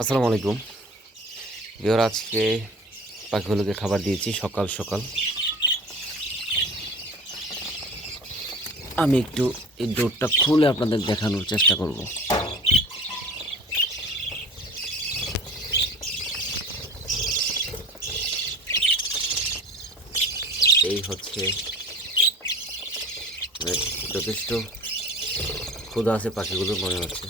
আসসালামু আলাইকুম। বিওর আজকে পাখিগুলোকে খাবার দিয়েছি সকাল সকাল। আমি একটু এই ডোরটা খুলে আপনাদের দেখানোর চেষ্টা করব। এই হচ্ছে যথেষ্ট ক্ষুধা আছে পাখিগুলো মনে হচ্ছে।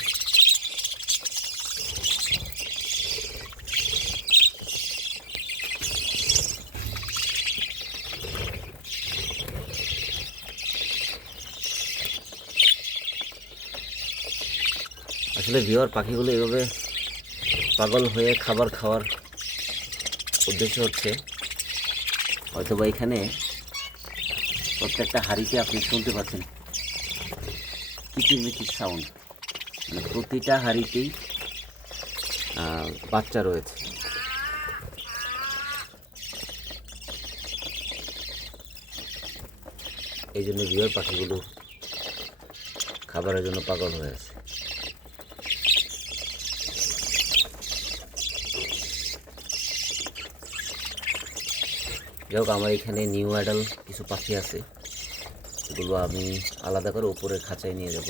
আসলে বিহার পাখিগুলো এভাবে পাগল হয়ে খাবার খাওয়ার উদ্দেশ্য হচ্ছে হয়তো বা এখানে প্রত্যেকটা হাঁড়িতে আপনি শুনতে পাচ্ছেন কিচিরমিচির সাউন্ড মানে প্রতিটা হাঁড়িতেই বাচ্চা রয়েছে। এই জন্য বিহার পাখিগুলো খাবারের জন্য পাগল হয়ে আছে। যাই হোক, আমার এখানে নিউ অ্যাডাল কিছু পাখি আছে। এগুলো আমি আলাদা করে ওপরের খাঁচায় নিয়ে যাব।